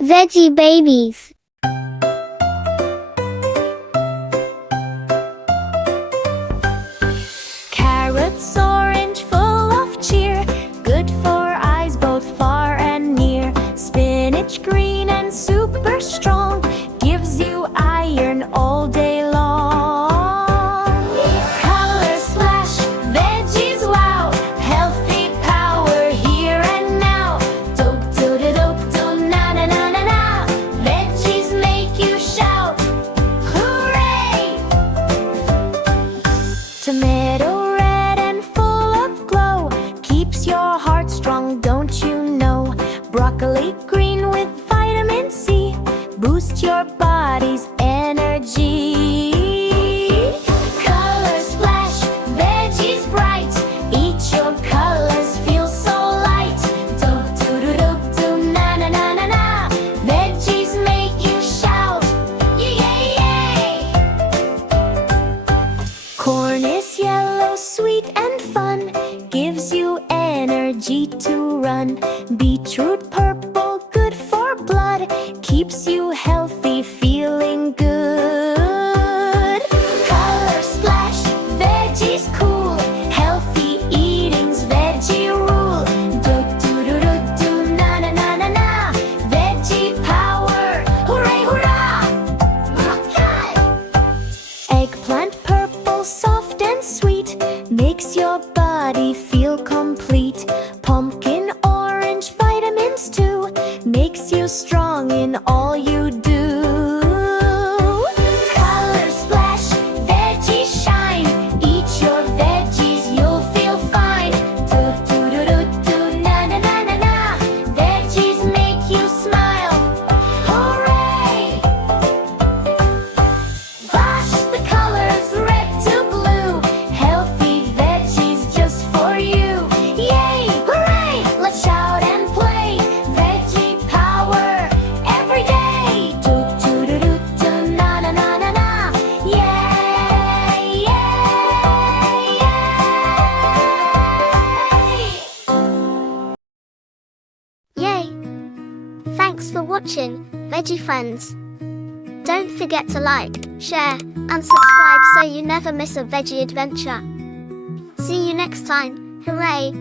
Veggie Babies. Carrots orange, full of cheer, good for eyes both far and near. Spinach green and super strong, gives you iron all day long. Color splash, veggies wow, healthy power here and now. Do-do-do-do-do, na-na-na-na-na, veggies make you shout, hooray! Tomato red and full of glow, keeps your heart strong, don't you know? Broccoli green with vitamin C, boost your body's energy. Color splash, veggies bright, eat your colors, feel so light. Do-do-do-do-do, na-na-na-na-na, veggies make you shout, yay-yay-yay! Corn is yellow, sweet and fun, gives you energy to run. Beetroot purple, good for blood, keeps you healthy, feeling good. Color splash, veggies cool, healthy eating's veggie rule. Do-do-do-do-do, na-na-na-na-na, veggie power, hooray, hurrah! Eggplant purple, soft and sweet, makes your body feel complete. Pumpkin orange, vitamins too, makes you strong in all you do. Color splash, veggies shine, eat your veggies, you'll feel fine. Do-do-do-do-do, na-na-na-na-na, veggies make you smile, hooray! Flash the colors red to blue, healthy veggies just for you. Yay! Hooray! Let's shout and play, veggie power every day. Do-do-do-do-do, na-na-na-na-na, yay! Yay! Yay! Yay! Thanks for watching, Veggie friends. Don't forget to like, share, and subscribe so you never miss a veggie adventure. See you next time. Hooray!